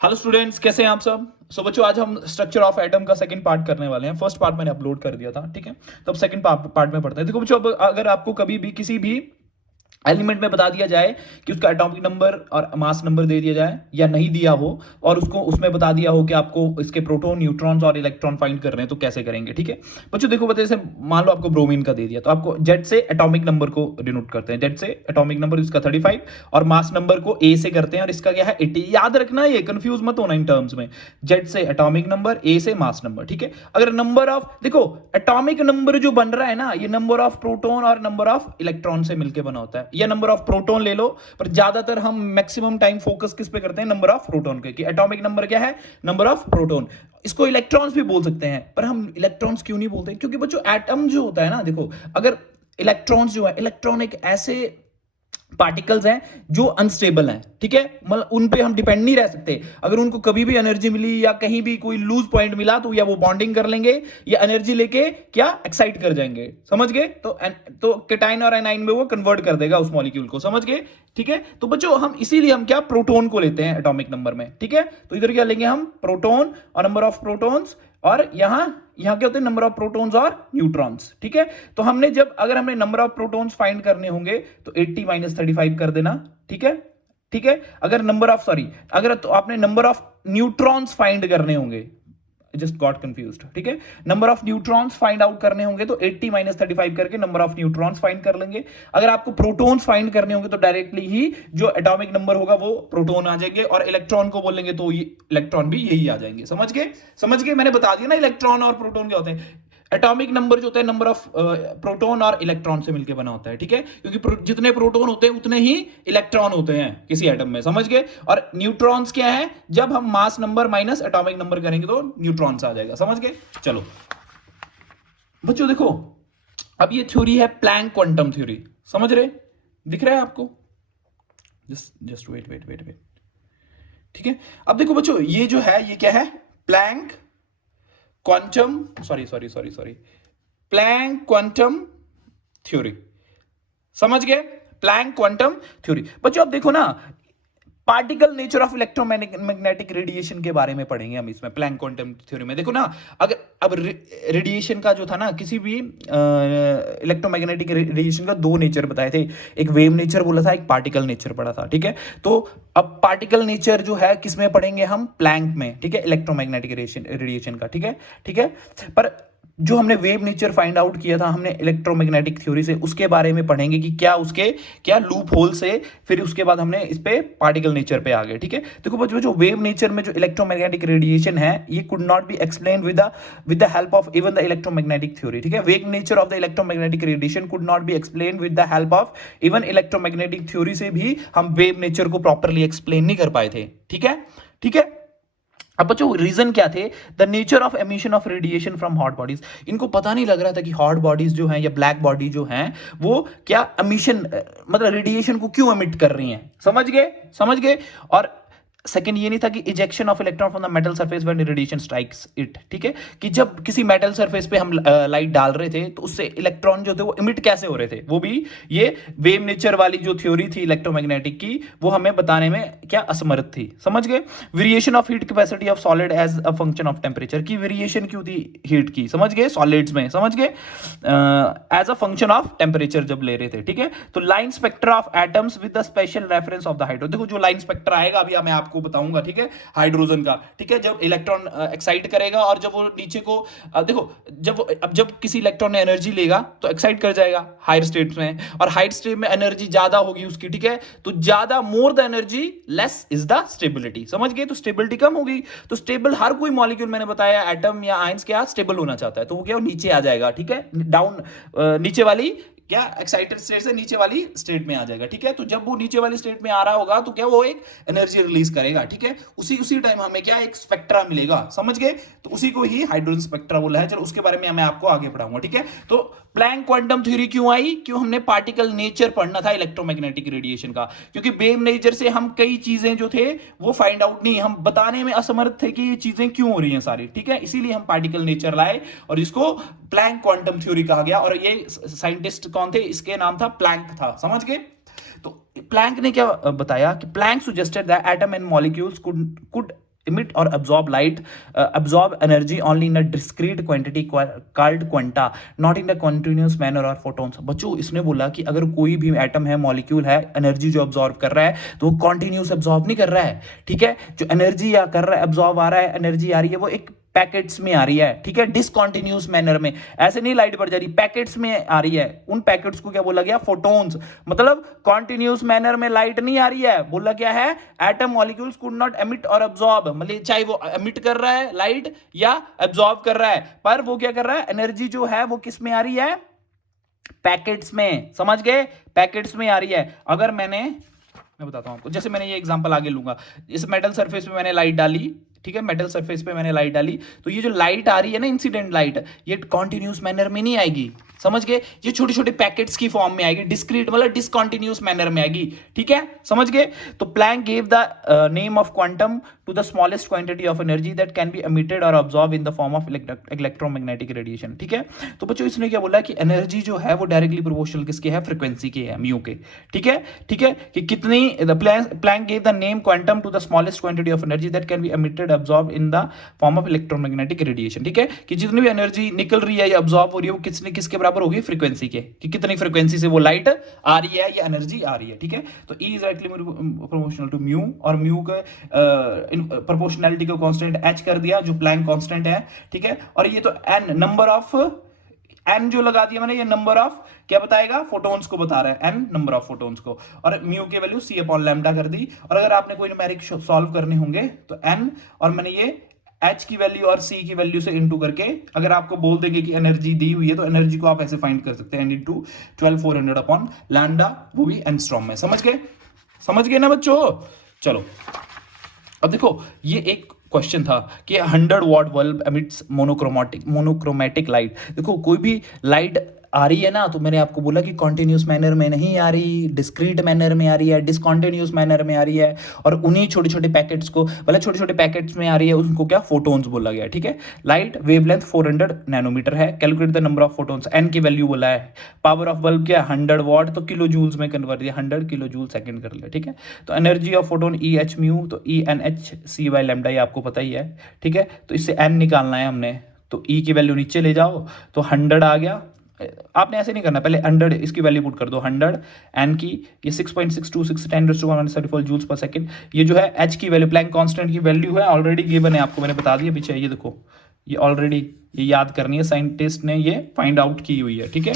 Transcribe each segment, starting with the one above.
Hello students, कैसे हैं आप सब। बच्चों, आज हम स्ट्रक्चर ऑफ एटम का सेकंड पार्ट करने वाले हैं। फर्स्ट पार्ट मैंने अपलोड कर दिया था, ठीक है। तो अब सेकंड पार्ट में पढ़ते हैं। देखो बच्चों, अब अगर आपको कभी भी किसी भी एलिमेंट में बता दिया जाए कि उसका एटॉमिक नंबर और मास नंबर दे दिया जाए या नहीं दिया हो, और उसको उसमें बता दिया हो कि आपको इसके प्रोटॉन, न्यूट्रॉन्स और इलेक्ट्रॉन फाइंड कर रहे हैं, तो कैसे करेंगे, ठीक है। बच्चों देखो, बता जैसे मान लो आपको ब्रोमीन का दे दिया, तो आपको जेड से एटॉमिक नंबर को डिनोट करते हैं। जेड से एटॉमिक नंबर इसका 35 और मास नंबर को ए से करते हैं, और इसका क्या है 80। याद रखना, ये कंफ्यूज मत होना इन टर्म्स में। जेड से एटॉमिक नंबर, ए से मास नंबर, ठीक है। अगर नंबर ऑफ, देखो एटॉमिक नंबर जो बन रहा है ना, ये नंबर ऑफ प्रोटॉन और नंबर ऑफ इलेक्ट्रॉन से मिलकर बना होता है। या नंबर ऑफ प्रोटॉन ले लो, पर ज्यादातर हम मैक्सिमम टाइम फोकस किस पे करते हैं, नंबर ऑफ प्रोटॉन के, कि एटॉमिक नंबर क्या है, नंबर ऑफ प्रोटॉन। इसको इलेक्ट्रॉन्स भी बोल सकते हैं, पर हम इलेक्ट्रॉन्स क्यों नहीं बोलते, क्योंकि बच्चों एटम जो होता है ना, देखो अगर इलेक्ट्रॉन्स जो है, इलेक्ट्रॉन एक ऐसे पार्टिकल्स हैं जो अनस्टेबल हैं, ठीक है। मतलब उन पे हम डिपेंड नहीं रह सकते। अगर उनको कभी भी एनर्जी मिली या कहीं भी कोई लूज पॉइंट मिला, तो या वो बॉन्डिंग कर लेंगे या एनर्जी लेके क्या एक्साइट कर जाएंगे, समझ गए। तो केटाइन और एनाइन में वो कन्वर्ट कर देगा उस मॉलिक्यूल को, समझ गए, ठीक है। तो बच्चों हम इसीलिए हम क्या प्रोटॉन को लेते हैं एटॉमिक नंबर में, ठीक है। तो इधर क्या लेंगे हम, प्रोटॉन और नंबर ऑफ प्रोटॉन्स, और यहां यहां क्या होते हैं, नंबर ऑफ प्रोटॉन्स और न्यूट्रॉन्स, ठीक है। तो हमने जब अगर हमने नंबर ऑफ प्रोटॉन्स फाइंड करने होंगे तो 80 माइनस 35 कर देना, ठीक है, ठीक है। अगर नंबर ऑफ, सॉरी, अगर तो आपने नंबर ऑफ न्यूट्रॉन्स फाइंड करने होंगे, जस्ट गॉट कंफ्यूज्ड, ठीक है। Number of neutrons find out करने होंगे तो 80 माइनस 35 करके नंबर ऑफ न्यूट्रॉन्स फाइंड कर लेंगे। अगर आपको प्रोटॉन्स फाइंड करने होंगे तो डायरेक्टली ही जो एटॉमिक नंबर होगा वो प्रोटॉन आ जाएंगे, और इलेक्ट्रॉन को बोलेंगे तो ये इलेक्ट्रॉन भी यही आ जाएंगे, समझ गए, समझ गए। मैंने बता दिया ना इलेक्ट्रॉन और प्रोटॉन क्या होते हैं। एटॉमिक नंबर जो होता है नंबर ऑफ प्रोटॉन और इलेक्ट्रॉन से मिलकर बना होता है, ठीक है, क्योंकि जितने प्रोटॉन होते हैं उतने ही इलेक्ट्रॉन होते हैं किसी एटम में, समझ गए। और न्यूट्रॉन्स क्या है, जब हम mass number minus atomic number करेंगे तो न्यूट्रॉन्स आ जाएगा, समझ गए। चलो बच्चों देखो, अब ये थ्योरी है प्लैंक क्वांटम थ्योरी, समझ रहे, दिख रहा है आपको, just wait wait wait wait, ठीक है। अब देखो बच्चों, ये जो है ये क्या है, Planck quantum, sorry, Planck quantum theory, समझ गए, प्लैंक क्वांटम थ्योरी। बच्चों अब देखो ना, particle nature of electromagnetic radiation के बारे में पढ़ेंगे हम इसमें प्लैंक क्वांटम थ्योरी में। देखो ना, अगर अब रेडिएशन का जो था ना, किसी भी इलेक्ट्रोमैग्नेटिक रेडिएशन का दो नेचर बताए थे, एक वेव नेचर बोला था, एक पार्टिकल नेचर पढ़ा था, ठीक है। तो अब पार्टिकल नेचर जो है किसमें पढ़ेंगे हम, प्लैंक में, ठीक है, इलेक्ट्रोमैग्नेटिक रेडिएशन का, ठीक है, ठीक है। पर जो हमने वेव नेचर फाइंड आउट किया था हमने इलेक्ट्रोमैग्नेटिक थ्योरी से, उसके बारे में पढ़ेंगे कि क्या उसके क्या लूप होल से, फिर उसके बाद हमने इस पे पार्टिकल नेचर पे आ गए, ठीक है। देखो बच्चों, जो वेव नेचर में जो इलेक्ट्रोमैग्नेटिक रेडिएशन है, ये could not be explain with the help of even the electromagnetic theory, ठीक है। Wave nature of the electromagnetic radiation could not be explain with the help of even electromagnetic theory से भी हम wave nature को properly explain नहीं कर पाए थे, ठीक है, ठीक है। अब बच्चों रीजन क्या थे, the nature of emission of radiation from hot bodies. इनको पता नहीं लग रहा था कि हॉट बॉडीज जो हैं या ब्लैक बॉडी जो हैं वो क्या एमिशन, मतलब रेडिएशन को क्यों एमिट कर रही हैं, समझ गए, समझ गए। और सेकंड ये नहीं था कि ejection of electron from the metal surface when radiation strikes it, ठीक है, कि जब किसी मेटल सरफेस पे हम लाइट डाल रहे थे तो उससे इलेक्ट्रॉन जो थे वो इमिट कैसे हो रहे थे, वो भी ये वेव नेचर वाली जो थ्योरी थी इलेक्ट्रोमैग्नेटिक की, वो हमें बताने में क्या असमर्थ थी, समझ गए। Variation of heat capacity of solid as a function of temperature की वेरिएशन क्यों थी हीट की, समझ गए, सॉलिड्स में, समझ गए, as a function of temperature जब ले रहे थे, ठीक है। तो line spectra of atoms with the special reference of the hydro, देखो जो लाइन स्पेक्ट्रा आएगा अभी मैं आपको बताऊंगा, ठीक है, हाइड्रोजन का, ठीक है। जब इलेक्ट्रॉन एक्साइट करेगा और जब वो नीचे को देखो, जब किसी इलेक्ट्रॉन ने एनर्जी लेगा तो एक्साइट कर जाएगा हायर स्टेट्स में, और हायर स्टेट में एनर्जी ज्यादा होगी उसकी, ठीक है। तो ज्यादा, more the energy less is the stability, समझ गए। तो स्टेबिलिटी कम होगी, तो स्टेबल हर कोई मॉलिक्यूल, मैंने बताया एटम या आयंस क्या स्टेबल होना चाहता है, तो वो क्या नीचे आ जाएगा, ठीक है, डाउन, नीचे वाली क्या एक्साइटेड स्टेट से नीचे वाली स्टेट में आ जाएगा, ठीक है। तो जब वो नीचे वाली स्टेट में आ रहा होगा तो क्या वो एक एनर्जी रिलीज करेगा, ठीक है। उसी टाइम हमें क्या एक स्पेक्ट्रा मिलेगा, समझ गए। तो उसी को ही हाइड्रोजन स्पेक्ट्रा बोला है। चलो उसके बारे में मैं आपको आगे पढ़ाऊंगा, ठीक है। तो प्लैंक क्वांटम थ्योरी क्यों आई, क्यों हमने पार्टिकल नेचर पढ़ना था इलेक्ट्रोमैग्नेटिक रेडिएशन का, क्योंकि वेव नेचर से हम कई चीजें जो थे वो फाइंड आउट नहीं, हम बताने में असमर्थ थे कि ये चीजें क्यों हो रही हैं सारी, ठीक है। इसीलिए हम पार्टिकल नेचर लाए और इसको प्लैंक क्वांटम थ्योरी कहा गया। और ये साइंटिस्ट कौन थे, इसके नाम था प्लैंक था, समझ गए। तो प्लैंक ने क्या बताया कि Planck suggested that atom and molecules could emit or absorb light, absorb energy only in a discrete quantity called quanta, not in a continuous manner or photons। बच्चों इसने बोला कि अगर कोई भी एटम है, मॉलिक्यूल है, एनर्जी जो अब्सॉर्ब कर रहा है तो वो कॉन्टिन्यूस अब्सॉर्ब नहीं कर रहा है, ठीक है। जो एनर्जी या कर रहा है, अब्सॉर्ब आ रहा है, एनर्जी आ रही है, वो एक पैकेट्स में आ रही है, ठीक है, डिसकंटिन्यूअस मैनर में। ऐसे नहीं लाइट बढ़ जा रही, पैकेट्स में आ रही है। उन पैकेट्स को क्या बोला गया? फोटोन्स। मतलब कॉन्टिन्यूअस मैनर में लाइट नहीं आ रही है। बोला क्या है? Atom molecules could not emit और अब्सॉर्ब, मतलब चाहे वो एमिट कर रहा है लाइट या अब्सॉर्ब कर रहा है, पर वो क्या कर रहा है? एनर्जी जो है वो किस में आ रही है? पैकेट्स में। समझ गए? पैकेट्स में आ रही है। अगर मैं बताता हूं आपको, जैसे मैंने ये एग्जांपल आगे लूंगा, इस मेटल सरफेस पे मैंने लाइट डाली, ठीक है, मेटल सरफेस पे मैंने लाइट डाली, तो ये जो लाइट आ रही है ना, इंसिडेंट लाइट, ये कॉन्टिन्यूस मैनर में नहीं आएगी। समझ गए? ये छोटे छोटे पैकेट्स की फॉर्म में आएगी, डिस्क्रीट मतलब डिसकंटिन्यूअस मैनर में आएगी, ठीक है, समझ गए? तो Planck gave the name of quantum to the smallest quantity of energy that can be emitted और absorb in the form of electromagnetic radiation, ठीक है। तो बच्चों इसने क्या बोला कि एनर्जी जो है वो डायरेक्टली प्रोपोर्शनल किसके है? फ्रीक्वेंसी के है, म्यू के, ठीक है, ठीक है, कि कितनी Planck gave the name quantum to the smallest quantity of energy that can be emitted absorb in the form of electromagnetic radiation, ठीक है, कि जितनी भी एनर्जी निकल रही है या अब्सॉर्ब हो रही है वो किसके बराबर होगी? फ्रीक्वेंसी के, कि कितनी फ्रीक्वेंसी से वो लाइट आ रही है या एनर्जी आ रही है, ठीक है। तो E is directly proportional to mu, और म्यू का प्रोपोर्शनैलिटी को कांस्टेंट H कर दिया, जो प्लैंक कांस्टेंट है, ठीक है। और ये तो n नंबर ऑफ n जो लगा दिया मैंने, ये नंबर ऑफ क्या बताएगा? फोटोन्स को बता रहा है, n नंबर ऑफ फोटोन्स को, और म्यू की वैल्यू c अपॉन लैम्डा कर दी। और अगर आपने कोई न्यूमेरिक सॉल्व करने होंगे तो n, और मैंने ये H की वैल्यू और C की वैल्यू से इनटू करके, अगर आपको बोल देंगे कि एनर्जी दी हुई है तो एनर्जी को आप ऐसे फाइंड कर सकते हैं, n इंटू 12400 अपॉन लैम्डा, वो भी एंगस्ट्रॉम में। समझ गए? समझ गए ना बच्चों? चलो अब देखो, ये एक क्वेश्चन था कि 100 watt bulb emits monochromatic light. देखो कोई भी लाइट आ रही है ना, तो मैंने आपको बोला कि कॉन्टिन्यूस मैनर में नहीं आ रही, डिस्क्रीट मैनर में आ रही है, डिसकॉन्टिन्यूस मैनर में आ रही है, और उन्हीं छोटे छोटे पैकेट्स को, मतलब छोटे छोटे पैकेट्स में आ रही है, उनको क्या? फोटोन्स बोला गया, ठीक है। लाइट वेवलेंथ 400 नैनोमीटर है। Calculate the number of photons, n की वैल्यू बोला है। पावर ऑफ बल्ब क्या? 100 वॉट, तो किलो जूल्स में कन्वर्ट किया, 100 किलो जूल सेकंड कर लिया, ठीक है। तो energy of photon E H nu, तो E N H C by lambda, ये आपको पता ही है, ठीक है। तो इससे एन निकालना है हमने, तो ई की वैल्यू नीचे ले जाओ, तो 100 आ गया। आपने ऐसे नहीं करना, पहले 100 इसकी वैल्यू पुट कर दो, 100 एन की, ये 6.626 10⁻⁻⁴ जूल्स पर सेकंड। ये जो है एच की वैल्यू, प्लैंक कांस्टेंट की वैल्यू है, ऑलरेडी गिवन है, आपको मैंने बता दिया पीछे। ये देखो, ये ऑलरेडी, ये याद करनी है, साइंटिस्ट ने ये फाइंड आउट की हुई है, ठीक है,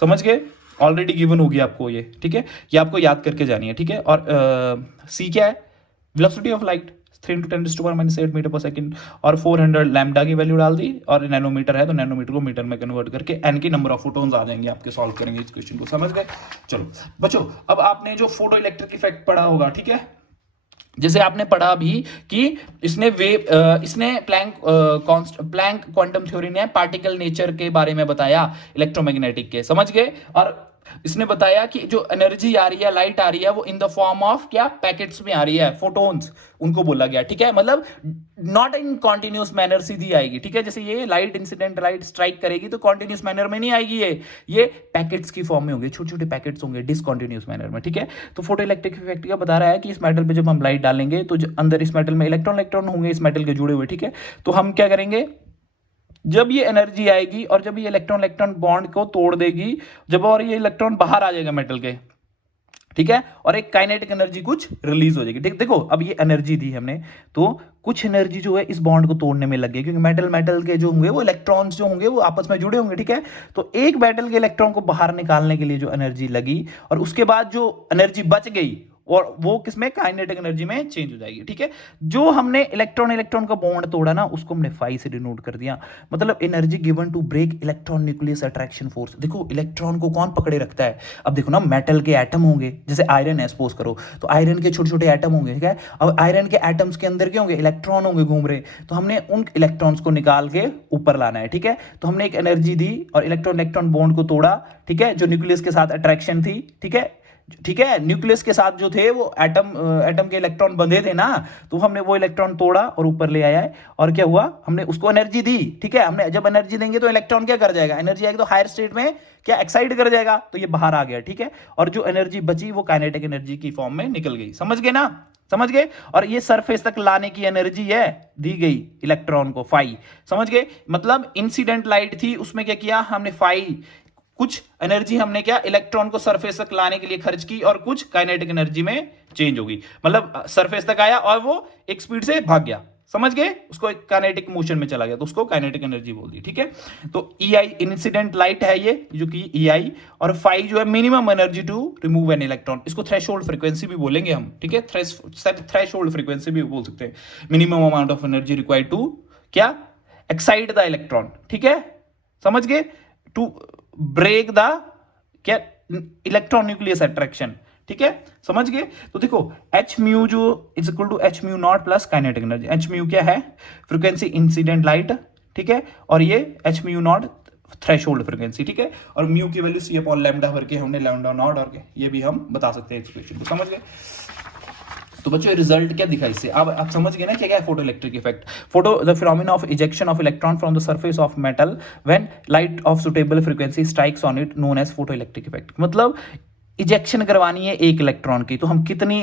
समझ गए? ऑलरेडी गिवन होगी आपको ये, ठीक है, ये आपको याद करके जानी है, ठीक है। और सी क्या है? वेलोसिटी ऑफ लाइट 3 × 10⁻⁻8 मीटर पर सेकंड, और 400 लैम्डा की वैल्यू डाल दी, और नैनोमीटर है तो नैनोमीटर को मीटर में कन्वर्ट करके एन की नंबर ऑफ फोटोन्स आ जाएंगे आपके, सॉल्व करेंगे इस क्वेश्चन को। समझ गए? चलो बच्चों, अब आपने जो फोटो इलेक्ट्रिक इफेक्ट पढ़ा होगा, ठीक है, जैसे आपने पढ़ा अभी कि इसने प्लैंक क्वांटम थ्योरी ने पार्टिकल नेचर के बारे में बताया, इलेक्ट्रोमैग्नेटिक के, समझ गए। और इसने बताया कि जो एनर्जी आ रही है, लाइट आ रही है, वो इन द फॉर्म ऑफ क्या? पैकेट्स में आ रही है, फोटोन्स उनको बोला गया, ठीक है। मतलब नॉट इन कॉन्टिन्यूस मैनर सीधी आएगी, ठीक है। जैसे ये लाइट, इंसिडेंट लाइट स्ट्राइक करेगी तो कॉन्टिन्यूस मैनर में नहीं आएगी, ये पैकेट्स की फॉर्म में होंगे, छोटे छोटे पैकेट्स होंगे, डिसकॉन्टिन्यूस मैनर में, ठीक है। तो फोटो इलेक्ट्रिक इफेक्ट का बता रहा है कि इस मेटल पे जब हम लाइट डालेंगे तो अंदर इस मेटल में इलेक्ट्रॉन होंगे, इस मेटल के जुड़े हुए, ठीक है। तो हम क्या करेंगे? जब ये एनर्जी आएगी और जब ये इलेक्ट्रॉन बॉन्ड को तोड़ देगी, जब और ये इलेक्ट्रॉन बाहर आ जाएगा मेटल के, ठीक है, और एक काइनेटिक एनर्जी कुछ रिलीज हो जाएगी, ठीक। देखो अब ये एनर्जी दी हमने, तो कुछ एनर्जी जो है इस बॉन्ड को तोड़ने में लग गई, क्योंकि मेटल के जो होंगे वो इलेक्ट्रॉन्स जो होंगे वो आपस में जुड़े होंगे, ठीक है। तो एक मेटल के इलेक्ट्रॉन को बाहर निकालने के लिए जो एनर्जी लगी, और उसके बाद जो एनर्जी बच गई, और वो किसमें? काइनेटिक एनर्जी में चेंज हो जाएगी, ठीक है। जो हमने इलेक्ट्रॉन का बॉन्ड तोड़ा ना, उसको हमने फाई से डिनोट कर दिया, मतलब energy given to break electron nucleus attraction force. देखो इलेक्ट्रॉन को कौन पकड़े रखता है? अब देखो ना, मेटल के एटम होंगे, जैसे आयरन है सपोज करो, तो आयरन के छोटे छोटे एटम होंगे, ठीक है। अब आयरन के एटम्स के अंदर क्या होंगे? इलेक्ट्रॉन होंगे घूम रहे, तो हमने उन इलेक्ट्रॉन्स को निकाल के ऊपर लाना है, ठीक है। तो हमने एक एनर्जी दी और इलेक्ट्रॉन बॉन्ड को तोड़ा, ठीक है, जो न्यूक्लियस के साथ अट्रैक्शन थी, ठीक है, ठीक है। न्यूक्लियस के साथ जो थे वो एटम के इलेक्ट्रॉन बंधे थे ना, तो हमने वो इलेक्ट्रॉन तोड़ा और ऊपर ले आया है, और क्या हुआ? हमने उसको एनर्जी दी, ठीक है। हमने जब एनर्जी देंगे तो इलेक्ट्रॉन क्या कर जाएगा? एनर्जी आएगी तो हायर स्टेट में क्या एक्साइट कर जाएगा, तो ये बाहर आ गया, ठीक है। और जो एनर्जी बची वो काइनेटिक एनर्जी की फॉर्म में निकल गई, समझ गए ना? समझ गए। और ये सरफेस तक लाने की एनर्जी है दी गई इलेक्ट्रॉन को फाई, समझ गए। मतलब इंसिडेंट लाइट थी, उसमें क्या किया हमने, फाई कुछ एनर्जी हमने क्या इलेक्ट्रॉन को सरफेस तक लाने के लिए खर्च की और कुछ काइनेटिक एनर्जी में चेंज होगी। मतलब सरफेस तक आया और वो एक स्पीड से भाग गया, समझ गए, उसको काइनेटिक मोशन में चला गया, तो उसको काइनेटिक एनर्जी बोल दी, ठीक है। तो EI इंसिडेंट लाइट है ये जो कि EI, और फाई जो है minimum energy to remove an electron, इसको थ्रेशोल्ड फ्रीक्वेंसी भी बोलेंगे हम, ठीक है। थ्रेशोल्ड फ्रीक्वेंसी भी बोल सकते हैं, minimum amount of energy required to क्या एक्साइट द इलेक्ट्रॉन, ठीक है, समझ गए, टू ब्रेक द क्या इलेक्ट्रॉन न्यूक्लियस अट्रैक्शन, ठीक है, समझ गए। तो देखो एच म्यू जो is equal to h mu not plus kinetic energy. H mu क्या है, फ्रीक्वेंसी इंसिडेंट लाइट, ठीक है, और ये h mu not threshold frequency, ठीक है, और म्यू की वैल्यू सी अपॉन लैम्डा करके हमने लैम्डा नॉट और ये भी हम बता सकते हैं एक्सप्रेशन को, समझ गए। तो बच्चों रिजल्ट क्या दिखा इससे, अब आप समझ गए ना क्या क्या है photoelectric effect. Photo the phenomena of ejection of electron from the surface of metal when light of suitable frequency strikes on it known as photoelectric effect. मतलब इजेक्शन करवानी है एक इलेक्ट्रॉन की, तो हम कितनी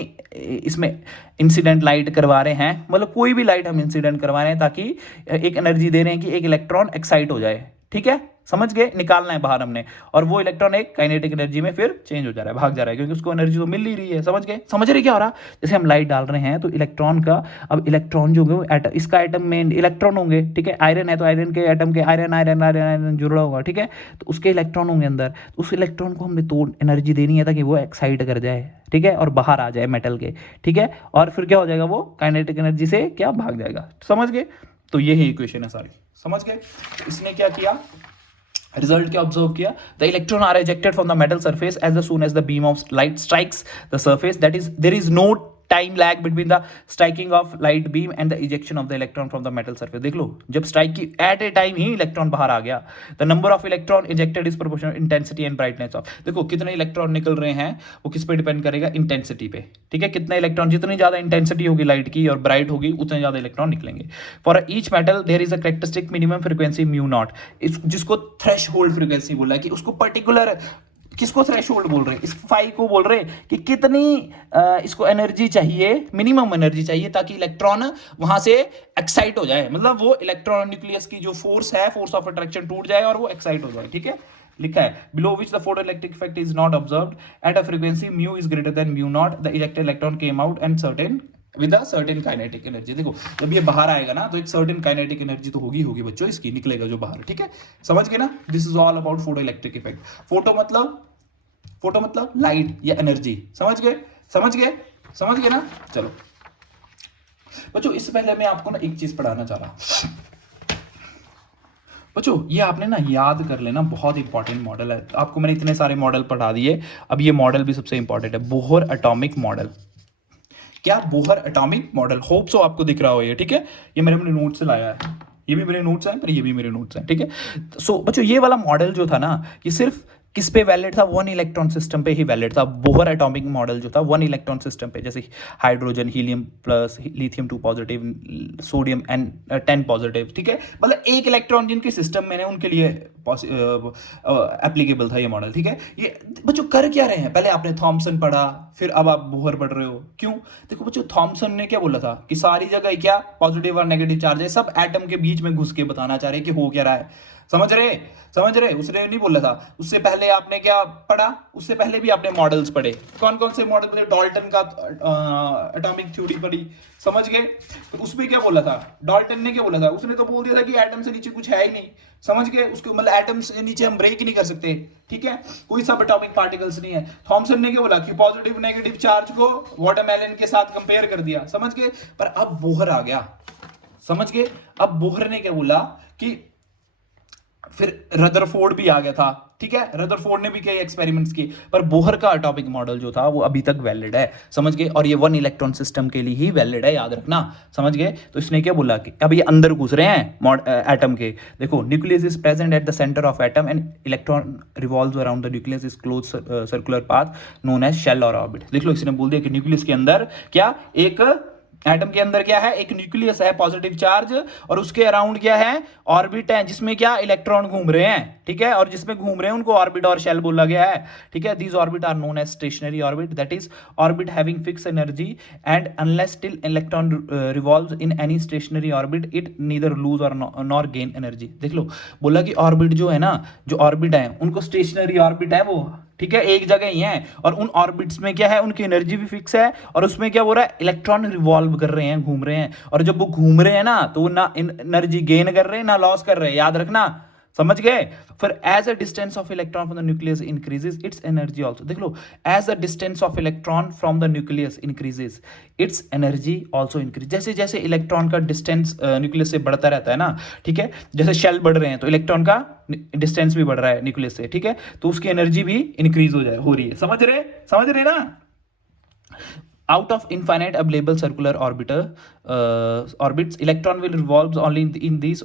इसमें इंसिडेंट लाइट करवा रहे हैं, मतलब कोई भी लाइट हम इंसिडेंट करवा रहे हैं ताकि एक एनर्जी दे रहे हैं कि एक इलेक्ट्रॉन एक्साइट हो जाए, ठीक है, समझ गए, निकालना है बाहर हमने, और वो इलेक्ट्रॉन एक काइनेटिक एनर्जी में फिर चेंज हो जा रहा है, भाग जा रहा है, क्योंकि उसको एनर्जी तो मिल ही रही है, समझ गए। समझ रहे क्या हो रहा, जैसे हम लाइट डाल रहे हैं तो इलेक्ट्रॉन का, अब इलेक्ट्रॉन जो होंगे एटम, इसका एटम में इलेक्ट्रॉन होंगे, ठीक है, आयरन है तो आयरन के एटम के आयरन आयरन आयरन आयरन जुड़ा होगा, ठीक है, तो उसके इलेक्ट्रॉन होंगे अंदर, तो उस इलेक्ट्रॉन को हमने तोड़ एनर्जी देनी है ताकि वो एक्साइट कर जाए, ठीक है, और बाहर आ जाए मेटल के, ठीक है, और फिर क्या हो जाएगा, वो काइनेटिक एनर्जी से क्या भाग जाएगा, समझ गए। तो ये ही इक्वेशन है सारी, समझ गए। इसने क्या किया, रिजल्ट क्या ऑब्जर्व किया, the electron are ejected from the metal surface as soon as the beam of light strikes the surface, that is there is no time lag between the striking of light beam and the ejection of the electron from the metal surface. देख लो जब strike की at a time ही electron बाहर आ गया। The number of electron ejected is proportional intensity and brightness of, देखो कितने इलेक्ट्रॉन निकल रहे हैं वो किस पे डिपेंड करेगा, इंटेंसिटी पे, ठीक है, कितने इलेक्ट्रॉन, जितनी ज्यादा इंटेंसिटी होगी लाइट की और ब्राइट होगी उतने ज्यादा इलेक्ट्रॉन निकलेंगे। For each metal there is a characteristic minimum frequency mu naught, जिसको थ्रेशहोल्ड फ्रीक्वेंसी बोला है कि उसको पर्टिकुलर, किसको थ्रेशोल्ड बोल रहे हैं, इस फाई को बोल रहे हैं कि कितनी इसको एनर्जी चाहिए, मिनिमम एनर्जी चाहिए ताकि इलेक्ट्रॉन वहां से एक्साइट हो जाए, मतलब वो इलेक्ट्रॉन न्यूक्लियस की जो फोर्स है, फोर्स ऑफ अट्रैक्शन टूट जाए और वो एक्साइट हो जाए, ठीक है, लिखा है below which the photo electric effect is not observed at a frequency mu is greater than mu naught, the ejected electron came out and certain with a certain kinetic energy. देखो जब ये बाहर आएगा ना तो एक सर्टेन काइनेटिक एनर्जी तो होगी बच्चों, इसकी निकलेगा जो बाहर, ठीक है, समझ गए ना। This is all about photo electric effect. Photo मतलब लाइट या एनर्जी, समझ गए, समझ गए, समझ गए ना। चलो बच्चों इससे पहले मैं आपको ना एक चीज पढ़ाना चाह रहा, बच्चों ये आपने ना याद कर लेना, बहुत इंपॉर्टेंट मॉडल है, आपको मैंने इतने सारे मॉडल पढ़ा दिए, अब ये मॉडल भी सबसे इंपॉर्टेंट है, बोहर एटॉमिक मॉडल। क्या, Bohr atomic model, hope so आपको दिख रहा हो ये, ठीक है, ये मैंने अपने नोट से लाया है, ये भी मेरे नोट्स हैं पर ये भी मेरे नोट्स हैं, ठीक है। सो बच्चों ये वाला मॉडल जो था ना, ये सिर्फ किस पे वैलिड था, वन इलेक्ट्रॉन सिस्टम पे ही वैलिड था। बोहर एटॉमिक मॉडल जो था वन इलेक्ट्रॉन सिस्टम पे, जैसे hydrogen helium plus lithium 2 positive sodium N 10 positive, ठीक है, मतलब एक इलेक्ट्रॉन जिनके सिस्टम में उनके लिए एप्लीकेबल था ये मॉडल, ठीक है। ये बच्चों कर क्या रहे हैं, पहले आपने थॉमसन पढ़ा, फिर अब आप बोहर पढ़ रहे हो, क्यों, देखो बच्चों थॉमसन ने क्या बोला था कि सारी जगह क्या पॉजिटिव और नेगेटिव चार्ज है, सब एटम के बीच में घुस के बताना चाह रहे कि हो क्या रहा है, समझ रहे, उसने नहीं बोला था। उससे पहले आपने क्या पढ़ा, उससे पहले भी आपने मॉडल्स पढ़े, कौन कौन से मॉडल पढ़े, डाल्टन का एटॉमिक थ्योरी पढ़ी, समझ गए। तो उसमें क्या बोला था, डाल्टन ने क्या बोला था, उसने तो बोल दिया था कि एटम से नीचे कुछ है ही नहीं, समझ गए, उसको मतलब एटम से नीचे हम ब्रेक ही नहीं कर सकते, ठीक है, कोई सब एटॉमिक पार्टिकल्स नहीं है। थॉमसन ने क्या बोला कि पॉजिटिव नेगेटिव चार्ज को वाटरमेलन के साथ कंपेयर कर दिया, समझ गए। पर अब बोहर आ गया, समझ गए, अब बोहर ने क्या बोला कि फिर रदरफोर्ड भी आ गया था, ठीक है, रदरफोर्ड ने भी कई एक्सपेरिमेंट्स किए, पर बोहर का एटॉमिक मॉडल जो था वो अभी तक वैलिड है, समझ गए, और ये वन इलेक्ट्रॉन सिस्टम के लिए ही वैलिड है, याद रखना, समझ गए। तो इसने क्या बोला कि अब ये अंदर घुस रहे हैं एटम के, देखो nucleus is present at the centre of atom and electron revolves around the nucleus is close circular path known as shell और ऑर्बिट। देख लो इसने बोल दिया कि न्यूक्लियस के अंदर क्या एक एटम के अंदर क्या है, एक न्यूक्लियस है पॉजिटिव चार्ज, और उसके अराउंड क्या है, ऑर्बिट है जिसमें क्या इलेक्ट्रॉन घूम रहे हैं, ठीक है, और जिसमें घूम रहे हैं उनको ऑर्बिट और शेल बोला गया है, ठीक है। These orbit are known as stationary orbit, that is orbit having fix energy and unless till electron revolves in any stationary orbit it neither lose और नॉर गेन एनर्जी। देख लो, बोला कि ऑर्बिट जो है ना, जो ऑर्बिट है उनको स्टेशनरी ऑर्बिट है वो, ठीक है, एक जगह ही है, और उन ऑर्बिट्स में क्या है, उनकी एनर्जी भी फिक्स है, और उसमें क्या हो रहा है, इलेक्ट्रॉन रिवॉल्व कर रहे हैं, घूम रहे हैं, और जब वो घूम रहे हैं ना तो वो ना एनर्जी गेन कर रहे हैं ना लॉस कर रहे हैं, याद रखना, समझ गए। फिर as a distance of electron from the nucleus increases its energy also. देख लो, as a distance of electron from the nucleus increases its energy also increase. जैसे जैसे इलेक्ट्रॉन का डिस्टेंस न्यूक्लियस से बढ़ता रहता है ना, ठीक है, जैसे शेल बढ़ रहे हैं तो इलेक्ट्रॉन का डिस्टेंस भी बढ़ रहा है न्यूक्लियस से, ठीक है, तो उसकी एनर्जी भी इंक्रीज हो रही है। समझ रहे ना। Out of infinite available circular orbits, electron will revolve only in these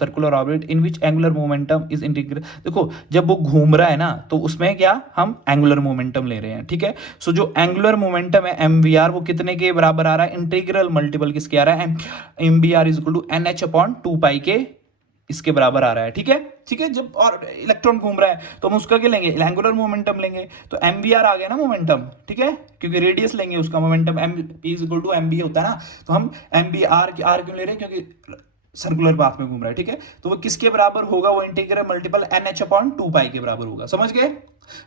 circular orbit in which angular momentum is integral। देखो, जब वो घूम रहा है ना तो उसमें क्या हम एंगुलर मोमेंटम ले रहे हैं, ठीक है। सो जो एंगुलर मोमेंटम है MVR वो कितने के बराबर आ रहा है, इंटीग्रल मल्टीपल किसके आ रहा है, MVR is equal to NH/2 के इसके बराबर आ रहा है, ठीक है, ठीक है। जब और इलेक्ट्रॉन घूम रहा है तो हम उसका क्या लेंगे, एंगुलर मोमेंटम लेंगे, तो MVR आ गया ना मोमेंटम, ठीक है, क्योंकि रेडियस लेंगे उसका momentum M is equal to MB होता है ना, तो हम MVR आर क्यों ले रहे हैं, क्योंकि सर्कुलर पाथ में घूम रहा है, ठीक है, तो वो किसके बराबर होगा, वो इंटीग्रल मल्टीपल NH/2 के बराबर होगा, समझ गए।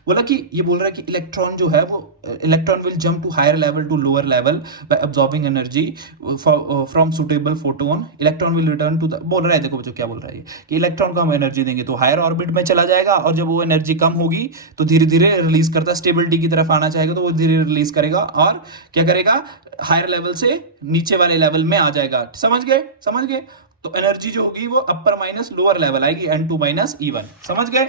बोला कि ये बोल रहा है कि इलेक्ट्रॉन जो है वो electron will jump to higher level to lower level by absorbing energy from suitable photon, electron will return to the, बोल रहा है, देखो बच्चों क्या बोल रहा है ये, कि इलेक्ट्रॉन को हम एनर्जी देंगे तो हायर ऑर्बिट में चला जाएगा, और जब वो एनर्जी कम होगी तो धीरे धीरे रिलीज करता, स्टेबिलिटी की तरफ आना चाहेगा तो वो धीरे रिलीज करेगा, और क्या करेगा, हायर लेवल से नीचे वाले लेवल में आ जाएगा, समझ गए। तो एनर्जी जो होगी वो अपर माइनस लोअर लेवल आएगी, N2 माइनस E1, समझ गए।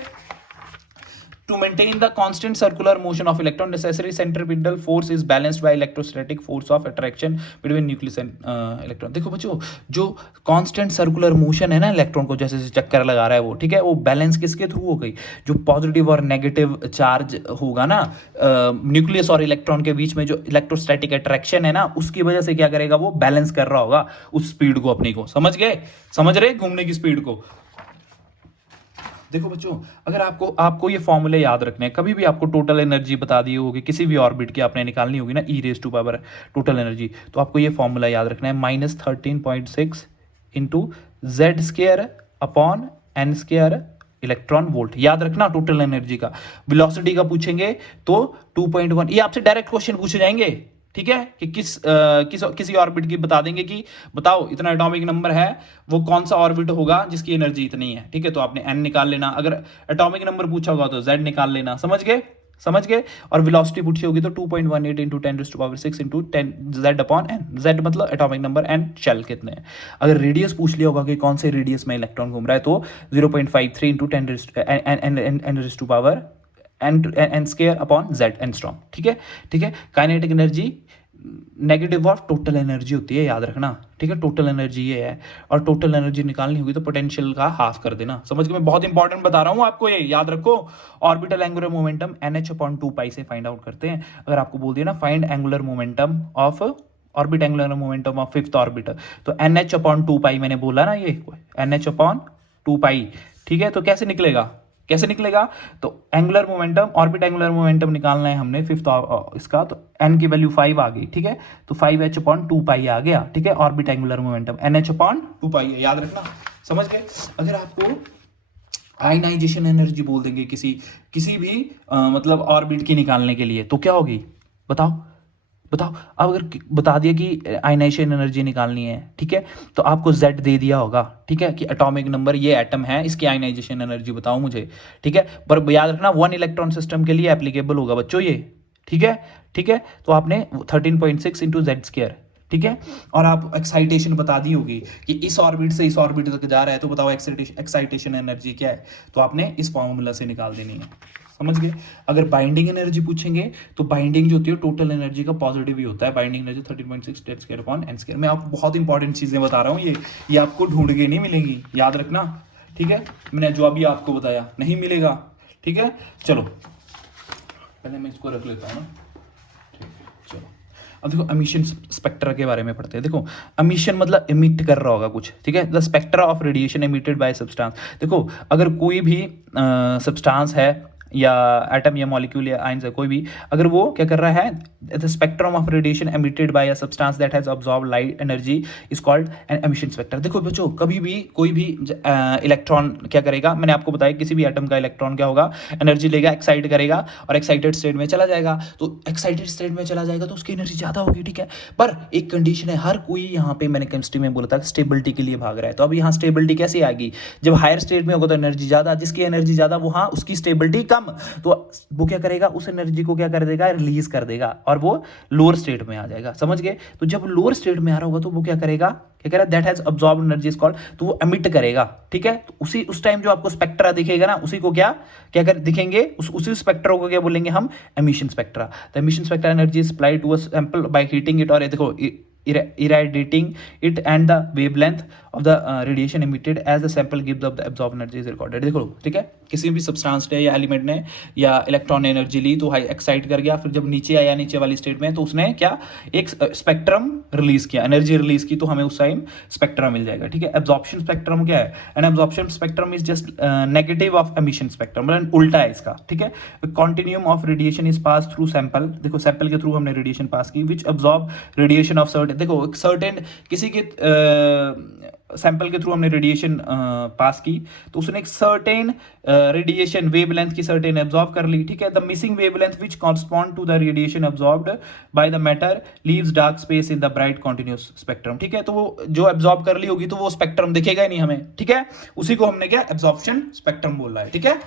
To maintain the constant circular motion of electron, necessary centripetal force is balanced by electrostatic force of attraction between nucleus and electron। देखो बच्चों, जो कांस्टेंट सर्कुलर मोशन है ना electron को जैसे चक्कर लगा रहा है वो, ठीक है, वो बैलेंस किसके थ्रू हो गई, जो पॉजिटिव और नेगेटिव चार्ज होगा ना न्यूक्लियस और इलेक्ट्रॉन के बीच में, जो इलेक्ट्रोस्टैटिक अट्रैक्शन है ना, उसकी वजह से क्या करेगा, वो बैलेंस कर रहा होगा उस स्पीड को अपनी को, समझ गए, समझ रहे घूमने की स्पीड को। देखो बच्चों, अगर आपको ये फॉर्मूले याद रखने हैं, कभी भी आपको टोटल एनर्जी बता दी होगी किसी भी ऑर्बिट की आपने निकालनी होगी ना, E⁻² टोटल एनर्जी, तो आपको ये फॉर्मूला याद रखना है, -13.6 into Z² upon N² electron volt, याद रखना टोटल एनर्जी का। वेलोसिटी का पूछेंगे तो 2.1, ये आपसे डायरेक्ट क्वेश्चन पूछे जाएंगे, ठीक है, कि किसी ऑर्बिट की बता देंगे कि बताओ इतना एटॉमिक नंबर है, वो कौन सा ऑर्बिट होगा जिसकी एनर्जी इतनी है, ठीक है, तो आपने N निकाल लेना, अगर एटॉमिक नंबर पूछा होगा तो Z निकाल लेना, समझ गए। और वेलोसिटी पूछी होगी तो 2.18 इंटू 10⁻6 इंटू 10 Z/N, Z मतलब एटॉमिक नंबर, N शेल कितने हैं। अगर रेडियस पूछ लिया होगा कि कौन से रेडियस में इलेक्ट्रॉन घूम रहा है तो 0.53 into 10⁻N² upon Z angstrom, ठीक है। Kinetic energy negative of total energy होती है, याद रखना, ठीक है, टोटल एनर्जी ये है, और टोटल एनर्जी निकालनी होगी तो पोटेंशियल का हाफ कर देना, समझ गए। मैं बहुत इंपॉर्टेंट बता रहा हूँ आपको, ये याद रखो। ऑर्बिटल एंगुलर मोमेंटम NH/2 से फाइंड आउट करते हैं। अगर आपको बोल दिया ना find angular momentum of orbit, angular momentum of fifth orbit, तो NH/2 मैंने बोला ना, ये NH/2, ठीक है, तो कैसे निकलेगा, तो angular momentum, orbit angular momentum निकालना है हमने फिफ्थ इसका, तो n की वैल्यू 5 आ गई, ठीक है, तो 5h/2 आ गया, ठीक है, ऑर्बिट एंगुलर मोमेंटम NH/2 है, याद रखना, समझ गए। अगर आपको आयनाइजेशन एनर्जी बोल देंगे किसी भी मतलब ऑर्बिट की निकालने के लिए, तो क्या होगी, बताओ। अब अगर बता दिया कि आयनाइजेशन एनर्जी निकालनी है, ठीक है, तो आपको Z दे दिया होगा, ठीक है, कि एटॉमिक नंबर ये एटम है, इसकी आयनाइजेशन एनर्जी बताओ मुझे, ठीक है, पर याद रखना 1 इलेक्ट्रॉन सिस्टम के लिए एप्लीकेबल होगा बच्चों ये, ठीक है, तो आपने 13.6 इंटू Z², ठीक है, और आप एक्साइटेशन बता दी होगी कि इस ऑर्बिट से इस ऑर्बिट तक जा रहा है, तो बताओ एक्साइटेशन एनर्जी क्या है, तो आपने इस फॉर्मूला से निकाल देनी है, समझ गए। अगर बाइंडिंग एनर्जी पूछेंगे तो बाइंडिंग जो होती है टोटल एनर्जी का पॉजिटिव ही होता है, binding energy 13.6 Z² upon N²। मैं आपको बहुत इंपॉर्टेंट चीजें बता रहा हूँ, ये आपको ढूंढ के नहीं मिलेंगी, याद रखना, ठीक है, मैंने जो अभी आपको बताया नहीं मिलेगा, ठीक है। चलो पहले मैं इसको रख लेता हूँ ना, ठीक है, चलो अब देखो एमिशन स्पेक्ट्रा के बारे में पढ़ते हैं। देखो एमिशन मतलब इमिट कर रहा होगा कुछ, ठीक है। The spectra of radiation emitted bye substance. देखो अगर कोई भी सब्सटेंस है या एटम या मॉलिक्यूल या आयंस है कोई भी, अगर वो क्या कर रहा है, the spectrum of radiation emitted by a substance that has absorbed light energy is called an emission spectra. देखो बच्चों कभी भी कोई भी इलेक्ट्रॉन क्या करेगा, मैंने आपको बताया किसी भी एटम का इलेक्ट्रॉन क्या होगा, एनर्जी लेगा, एक्साइट करेगा और एक्साइटेड स्टेट में चला जाएगा। तो एक्साइटेड स्टेट में चला जाएगा तो उसकी एनर्जी ज़्यादा होगी, ठीक है। पर एक कंडीशन है, हर कोई यहाँ पे मैंने केमिस्ट्री में बोला था स्टेबिलिटी के लिए भाग रहा है। तो अब यहाँ स्टेबिलिटी कैसे आएगी, जब हायर स्टेट में होगा तो एनर्जी ज़्यादा, जिसकी एनर्जी ज़्यादा वो हाँ उसकी स्टेबिलिटी कम, तो वो क्या करेगा, उस एनर्जी को क्या कर देगा, रिलीज कर देगा और वो लोअर स्टेट में आ जाएगा, समझ गए। तो जब लोअर स्टेट में आ रहा होगा तो वो क्या करेगा, क्या कह रहा है, that has absorbed energy is called, तो वो एमिट करेगा, ठीक है। तो उस टाइम जो आपको स्पेक्ट्रा दिखेगा ना, उसी को क्या क्या कर दिखेंगे, उसी स्पेक्ट्रा को क्या बोलेंगे हम, emission spectra. The emission spectra energy is supplied to a sample by heating it, और देखो irradiating it and the wavelength of the radiation emitted as the sample gives up the absorbed energy is recorded। देखो ठीक है, किसी भी substance ने या element ने या इलेक्ट्रॉन ने एनर्जी ली तो हाई एक्साइट कर गया, फिर जब नीचे आया नीचे वाली स्टेट में तो उसने क्या एक स्पेक्ट्रम रिलीज किया, एनर्जी रिलीज की, तो हमें उस टाइम स्पेक्ट्रम मिल जाएगा, ठीक है। एब्जॉर्प्शन स्पेक्ट्रम क्या है, an absorption spectrum is just negative of emission spectrum, मतलब उल्टा है इसका, ठीक है। Continuum of radiation is pass through sample, देखो सैंपल के थ्रू हमने रेडिएशन पास की, which absorb radiation of certain, देखो सर्टेन किसी के सैंपल के थ्रू हमने रेडिएशन पास की तो उसने एक सर्टेन रेडिएशन वेवलेंथ की सर्टेन एब्जॉर्ब कर ली, ठीक है। The missing wavelength which correspond to the radiation absorbed by the matter leaves dark space in the bright continuous spectrum, ठीक है। तो वो जो एब्जॉर्ब कर ली होगी तो वो स्पेक्ट्रम दिखेगा ही नहीं हमें, ठीक है। उसी को हमने क्या एब्जॉर्प्शन स्पेक्ट्रम बोल रहा है, ठीक है।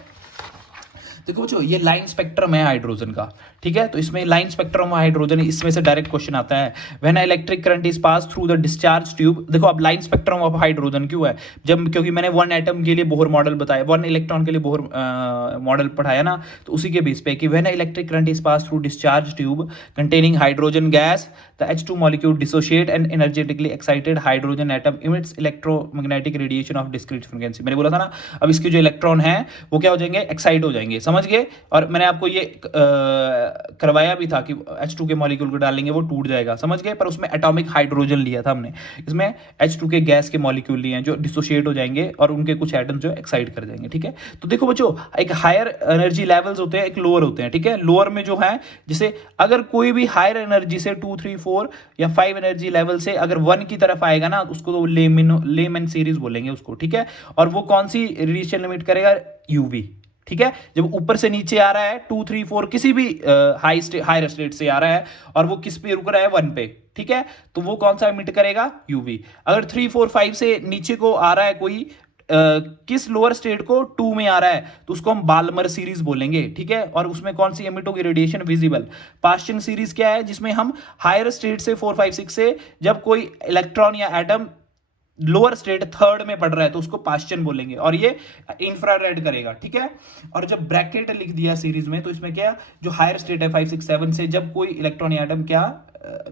देखो बच्चों ये लाइन स्पेक्ट्रम है हाइड्रोजन का, ठीक है। तो इसमें लाइन स्पेक्ट्रम हाइड्रोजन, इसमें से डायरेक्ट क्वेश्चन आता है, when electric current is pass through the discharge tube. देखो अब लाइन स्पेक्ट्रम ऑफ हाइड्रोजन क्यों है, जब क्योंकि मैंने वन एटम के लिए बोहर मॉडल बताया, वन इलेक्ट्रॉन के लिए बोहर मॉडल पढ़ाया ना, तो उसी के बेस पे कि when electric current is pass through discharge tube containing hydrogen gas the H2 molecule dissociate and energetically excited hydrogen atom emits electromagnetic radiation of discrete frequency। मैंने बोला था ना, अब इसके जो इलेक्ट्रॉन हैं वो क्या हो जाएंगे, एक्साइट हो जाएंगे, समझ गए। और मैंने आपको ये करवाया भी था कि H2 के मॉलिक्यूल को डालेंगे वो टूट जाएगा, समझ गए। पर उसमें एटॉमिक हाइड्रोजन लिया था हमने, इसमें H2 के गैस के मॉलिक्यूल लिए हैं जो डिसोशिएट हो जाएंगे और उनके कुछ एटम जो एक्साइट कर जाएंगे, ठीक है। तो देखो बच्चों एक हायर एनर्जी लेवल्स होते हैं, एक लोअर होते हैं, ठीक है। लोअर में जो है जैसे अगर कोई भी हायर एनर्जी से 2 3 4 या 5 एनर्जी लेवल से अगर 1 की तरफ आएगा ना, उसको तो लेमन सीरीज बोलेंगे उसको, ठीक है। और वो कौन सी रेडिएशन लिमिट करेगा, यूवी, ठीक है। जब ऊपर से नीचे आ रहा है 2 3 4 किसी भी हायर स्टेट से आ रहा है और वो किस पे रुक रहा है, 1 पे, ठीक है, तो वो कौन सा इमिट करेगा, यूवी। अगर 3 4 5 से नीचे को आ रहा है कोई किस लोअर स्टेट को 2 में आ रहा है तो उसको हम बाल्मर सीरीज बोलेंगे, ठीक है। और उसमें कौन सी एमिट होगी, रेडिएशन विजिबल। पास्चन सीरीज क्या है, जिसमें हम हायर स्टेट से 4 5 6 से जब कोई इलेक्ट्रॉन या एटम लोअर स्टेट थर्ड में पड़ रहा है तो उसको पास्चन बोलेंगे और ये इंफ्रारेड करेगा, ठीक है। और जब ब्रैकेट लिख दिया सीरीज में तो इसमें क्या जो हायर स्टेट है 5 6 7 से जब कोई इलेक्ट्रॉन या एटम क्या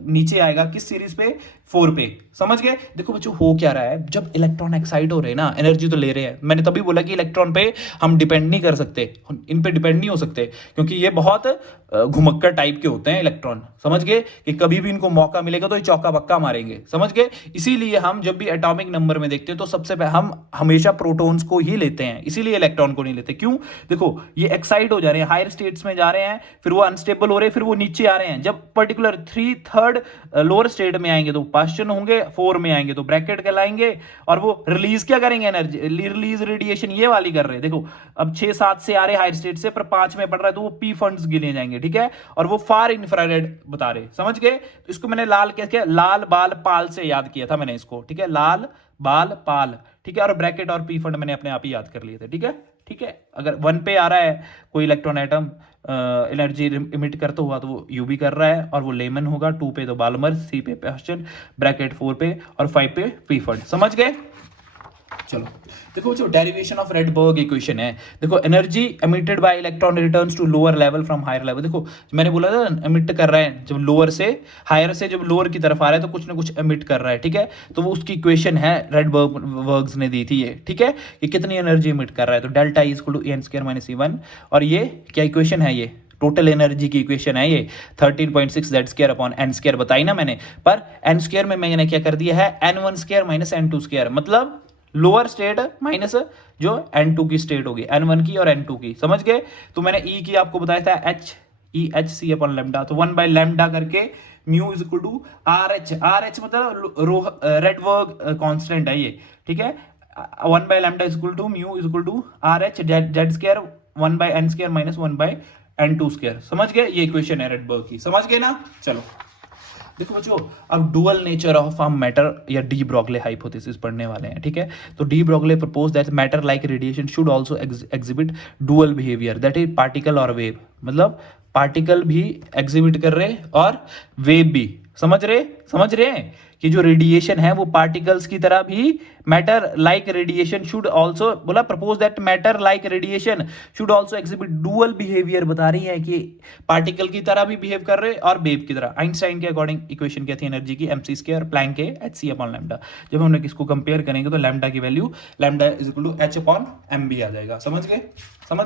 नीचे आएगा किस सीरीज पे, 4 पे, समझ गए। देखो बच्चों हो क्या रहा है, जब इलेक्ट्रॉन एक्साइट हो रहे हैं ना, एनर्जी तो ले रहे हैं, मैंने तभी बोला कि इलेक्ट्रॉन पे हम डिपेंड नहीं कर सकते, इन पे डिपेंड नहीं हो सकते क्योंकि ये बहुत घुमक्कर टाइप के होते हैं इलेक्ट्रॉन, समझ गए, कि कभी भी इनको मौका मिलेगा तो ये चौका बक्का मारेंगे, समझ गए। इसीलिए हम जब भी एटॉमिक नंबर में देखते हैं तो सबसे पहले हम हमेशा प्रोटॉन्स को ही लेते हैं, इसीलिए इलेक्ट्रॉन को नहीं लेते। क्यों, देखो ये एक्साइट हो जा रहे हैं, हायर स्टेट्स में जा रहे हैं, फिर वो अनस्टेबल हो रहे हैं, फिर वो नीचे आ रहे हैं। जब पर्टिकुलर 3/3 लोअर स्टेट में आएंगे तो पास्चन होंगे, 4 में आएंगे तो ब्रैकेट कहलाएंगे और वो रिलीज क्या करेंगे, एनर्जी रिलीज रेडिएशन ये वाली कर रहे हैं। देखो अब 6 7 से आ रहे हायर स्टेट से, पर 5 में पड़ रहा है तो वो पी फंड्स गिने जाएंगे, ठीक है। और वो फार इंफ्रारेड बता रहे, समझ गए। तो इसको मैंने लाल क्या लाल बाल पाल से याद किया था मैंने इसको, ठीक है, लाल बाल पाल, ठीक है। और ब्रैकेट और पी फंड मैंने अपने आप ही याद कर लिए थे, ठीक है, ठीक है। अगर 1 पे आ रहा है कोई इलेक्ट्रॉन एटम एनर्जी इमिट करता हुआ तो वो यूवी कर रहा है और वो लेमन होगा, 2 पे तो बाल्मर, 3 पे पास्चन, ब्रैकेट 4 पे और 5 पे पी फंड, समझ गए। चलो देखो जो डेरिवेशन ऑफ रेडबर्ग इक्वेशन है, देखो energy emitted by electron returns to lower level from higher level. देखो मैंने बोला था एमिट कर रहा है जब लोअर से हायर से, जब लोअर की तरफ आ रहा है तो कुछ ना कुछ एमिट कर रहा है, ठीक है। तो वो उसकी इक्वेशन है रेडबर्ग ने दी थी ये, ठीक है, कि कितनी एनर्जी एमिट कर रहा है। तो delta is equal to n² - E1 और ये क्या इक्वेशन है, ये टोटल एनर्जी की इक्वेशन है ये 13.6 Z square upon N square बताई ना मैंने, पर एन स्क्वायर में मैंने क्या कर दिया है n1 square minus n2 square, मतलब लोअर स्टेट माइनस जो n2 की स्टेट होगी, n1 की और n2 की, समझ गए। तो मैंने E की आपको बताया था HEHC अपॉन लैम्डा, तो 1 बाय लैम्डा करके mu is equal to RH मतलब रेड वर्क कांस्टेंट है ये, ठीक है। 1 by lambda is equal to mu is equal to RH Z square 1 by n square minus 1 by n2 square, समझ गए। ये इक्वेशन है रेडबर्ग की, समझ गए ना। चलो देखो बच्चों, अब dual nature of a matter या डी ब्रोगली हाइपोथेसिस पढ़ने वाले हैं, ठीक है। तो de Broglie propose that matter like radiation should also exhibit dual behaviour, that is particle और वेव, मतलब पार्टिकल भी एग्जिबिट कर रहे और वेव भी, समझ रहे हैं कि जो रेडिएशन है वो पार्टिकल्स की तरह भी matter like radiation should also, बोला propose that matter like radiation should also exhibit dual behaviour, बता रही है कि पार्टिकल की तरह भी बिहेव कर रहे और वेव की तरह। आइंस्टाइन के अकॉर्डिंग इक्वेशन क्या थी एनर्जी की, mc स्क्वायर, प्लैंक के hc अपॉन लैम्डा। जब हमने इसको कंपेयर करेंगे तो लैम्डा की value lambda is equal to h upon mb आ जाएगा, समझ गए।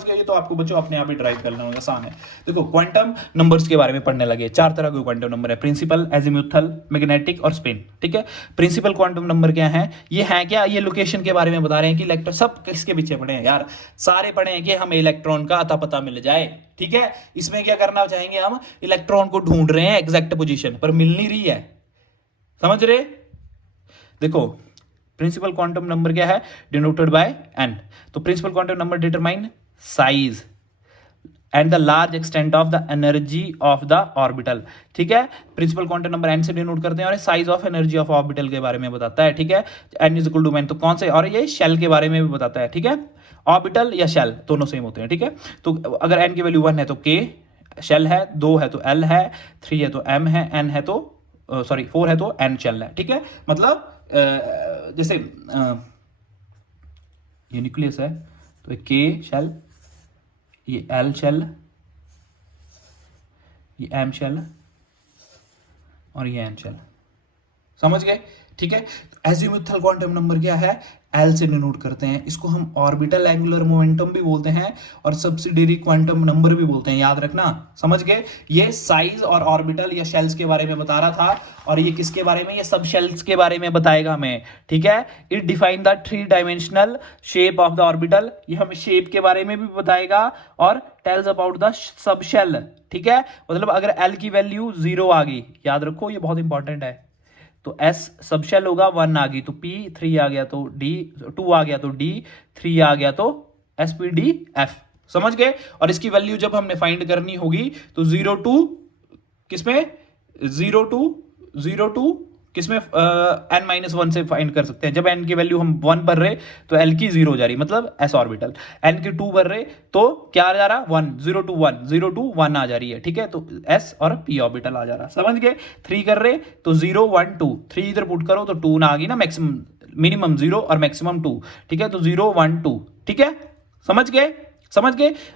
ये तो आपको बच्चों अपने आप ही ड्राइव करना होगा, आसान है। देखो क्वांटम नंबर्स के बारे में पढ़ने लगे, 4 तरह के क्वांटम नंबर है, प्रिंसिपल, एजीम्यूथल, मैग्नेटिक और स्पिन, ठीक है। प्रिंसिपल क्वांटम नंबर क्या है, ये है क्या, ये लोकेशन के बारे में बता रहे हैं कि इलेक्ट्रॉन, सब किसके पीछे पड़े हैं यार, सारे पढ़े हैं कि हमें इलेक्ट्रॉन का अता पता मिल जाए, ठीक है। इसमें क्या करना चाहेंगे हम, इलेक्ट्रॉन को ढूंढ रहे हैं एग्जैक्ट पोजीशन पर, मिल नहीं रही है, समझ रहे। देखो प्रिंसिपल क्वांटम नंबर क्या है, डिनोटेड बाय n। तो principal quantum number determine size and the large extent of the energy of the orbital, ठीक है। प्रिंसिपल क्वांटम नंबर n से डिनोट करते हैं और size of energy of orbital के बारे में बताता है, ठीक है। n is equal to n, तो कौन से, और ये शेल के बारे में भी बताता है, ठीक है। ऑर्बिटल या शेल दोनों सेम होते हैं, ठीक है। तो अगर n की वैल्यू 1 है तो k शेल है, 2 है तो l है, 3 है तो m है, n है तो 4 है तो n शेल है, ठीक है। मतलब जैसे ये न्यूक्लियस है तो k शेल, ये l शेल, ये m शेल और ये n शेल, समझ गए, ठीक है। एजीमुथल क्वांटम नंबर क्या है, L से डिनोट करते हैं, इसको हम ऑर्बिटल एंगुलर मोमेंटम भी बोलते हैं और सब्सिडियरी क्वांटम नंबर भी बोलते हैं, याद रखना, समझ गए। ये साइज और ऑर्बिटल या शेल्स के बारे में बता रहा था, और ये किसके बारे में, ये सब शेल्स के बारे में बताएगा हमें, ठीक है। It define the 3 dimensional shape of the orbital, ये हमें शेप के बारे में भी बताएगा और tells about the sub shell, ठीक है। मतलब अगर L की वैल्यू 0 आ गई, याद रखो ये बहुत इंपॉर्टेंट है, तो S सब शेल होगा, 1 आ गई तो P, 3 आ गया तो D, 2 आ गया तो D, 3 आ गया तो SPDF, समझ गए। और इसकी वैल्यू जब हमने फाइंड करनी होगी तो 0 किसमें, 0 किसमें n-1 से फाइंड कर सकते हैं। जब n की वैल्यू हम 1 भर रहे तो L की 0 जा रही, मतलब s ऑर्बिटल, n की 2 भर रहे तो क्या आ जा रहा, 1, 0 to 1 आ जा रही है, ठीक है। तो s और p ऑर्बिटल आ जा रहा, समझ गए। 3 कर रहे तो 0 1 2, 3 इधर पुट करो तो 2 ना आ गई ना, मैक्सिमम मिनिमम 0 और मैक्सिमम 2, ठीक है। तो 0 1 2, ठीक है, समझ गए।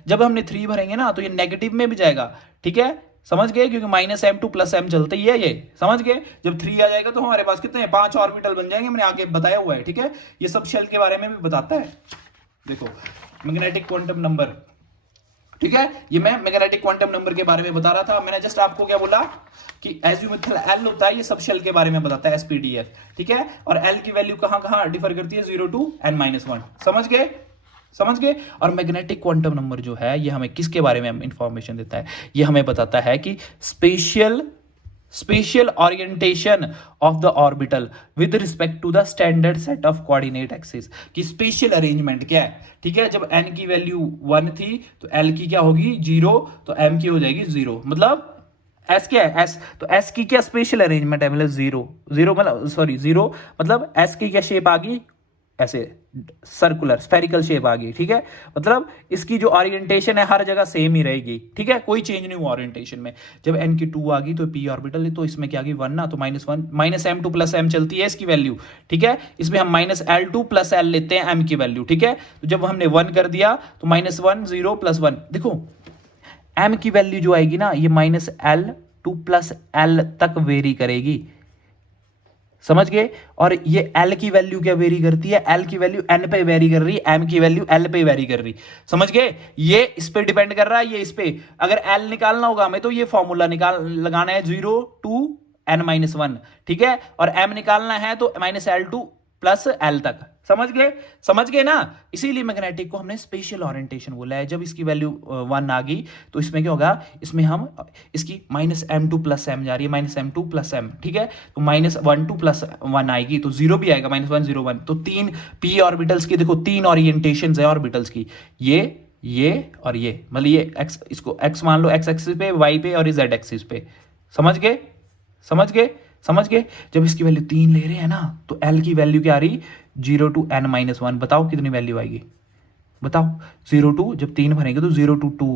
जब हमने 3 भरेंगे ना तो ये नेगेटिव में भी जाएगा, ठीक है, समझ गए, क्योंकि -m2 + m चलते ही है ये, समझ गए। जब 3 आ जाएगा तो हमारे पास कितने हैं, 5 ऑर्बिटल बन जाएंगे, मैंने आगे बताया हुआ है, ठीक है। ये सब शेल के बारे में भी बताता है। देखो मैग्नेटिक क्वांटम नंबर, ठीक है, ये मैं मैग्नेटिक क्वांटम नंबर के बारे में बता रहा था। मैंने जस्ट आपको क्या बोला कि एजीमुथल L होता है, ये सब शेल के बारे में बताता है, SPDF, ठीक है। और L की वैल्यू कहां डिफर करती है, 0 to n-1, समझ गए। और मैग्नेटिक क्वांटम नंबर जो है ये हमें किसके बारे में इंफॉर्मेशन देता है, ये हमें बताता है कि spatial orientation of the orbital with respect to the standard set of coordinate axis, कि स्पेशियल अरेंजमेंट क्या है, ठीक है। जब n की वैल्यू 1 थी तो L की क्या होगी 0, तो m की हो जाएगी 0, मतलब S क्या है, S, तो S की क्या स्पेशल अरेंजमेंट है, मतलब 0 मतलब S की क्या शेप आ गई, ऐसे सर्कुलर स्फेरिकल शेप आ गई, ठीक है। मतलब इसकी जो ओरिएंटेशन है हर जगह सेम ही रहेगी, ठीक है, कोई चेंज नहीं हुआ ओरिएंटेशन में। जब n की 2 आ गई तो p ऑर्बिटल है, तो इसमें क्या आ गई 1 ना, तो -1 -m2 + m चलती है इसकी वैल्यू, ठीक है। इसमें हम -l2 + l लेते हैं m की वैल्यू, ठीक है। तो जब हमने 1 कर दिया तो -1 0 + 1, देखो m की वैल्यू जो आएगी ना ये -l2 + l तक वेरी करेगी, समझ गए। और ये एल की वैल्यू क्या वेरी करती है, एल की वैल्यू एन पे वेरी कर रही है, एम की वैल्यू एल पे वेरी कर रही, समझ गए। ये इस पे डिपेंड कर रहा है, ये इस पे। अगर एल निकालना होगा हमें तो ये फॉर्मूला लगाना है 0 टू n-1, ठीक है। और एम निकालना है तो -L2 प्लस एल तक, समझ गए ना। इसीलिए मैग्नेटिक को हमने स्पेशल ओरिएंटेशन बोला है। जब इसकी वैल्यू 1 आ गई तो इसमें क्या होगा, इसमें हम इसकी -M2 प्लस एम जा रही है, -M2 प्लस एम, ठीक है। तो -12 प्लस 1 आएगी तो 0 भी आएगा, -1 0 1। तो 3 p ऑर्बिटल्स की देखो 3 ओरिएंटेशन है ऑर्बिटल्स की, ये और ये, मतलब ये x, इसको x मान लो, x एक्सिस पे, y पे और z एक्सिस पे, समझ गए। जब इसकी वैल्यू 3 ले रहे हैं ना तो L की वैल्यू क्या आ रही, 0 टू n-1। बताओ कितनी वैल्यू आएगी, बताओ। 0 टू, जब 3 भरेंगे तो 0 टू 2,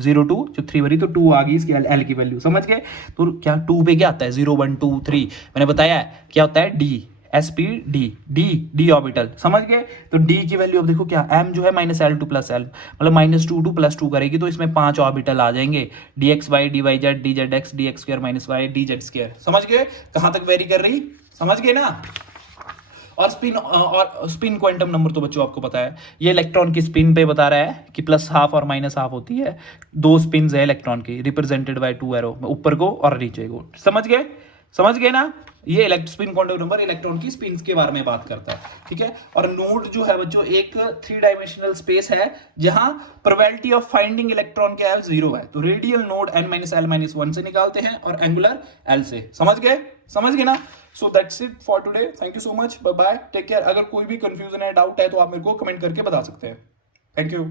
0 टू जब 3 भरी तो 2 आ गई इसकी L की वैल्यू, समझ गए। तो क्या 2 पे क्या आता है, 0 1 2 3, मैंने बताया है क्या होता है, D sp d ऑर्बिटल, समझ गए। तो D की वैल्यू अब देखो क्या, M जो है -L2 प्लस L, मतलब -2 2 +2 करेगी तो इसमें 5 ऑर्बिटल आ जाएंगे, dxy dyz dzx dx² -y dz², समझ गए। कहां तक वेरी कर रही, समझ गए ना। और स्पिन क्वांटम नंबर तो बच्चों आपको पता है, ये इलेक्ट्रॉन की स्पिन पे बता रहा है कि +½ और -½ होती है। 2 स्पिन है इलेक्ट्रॉन की, रिप्रेजेंटेड बाय 2 एरो, ऊपर को और नीचे को, समझ गए ना। ये स्पिन क्वांटम नंबर इलेक्ट्रॉन की स्पिन के बारे में बात करता है, ठीक है। और नोड जो है बच्चों एक 3 डायमेंशनल स्पेस है जहां प्रोबेबिलिटी ऑफ फाइंडिंग इलेक्ट्रॉन क्या है, 0 है। तो रेडियल नोड n-L-1 से निकालते हैं और एंगुलर L से, समझ गए ना। So that's it for today, thank you so much, bye bye, take care. अगर कोई भी कंफ्यूजन है, डाउट है तो आप मेरे को कमेंट करके बता सकते हैं। Thank you.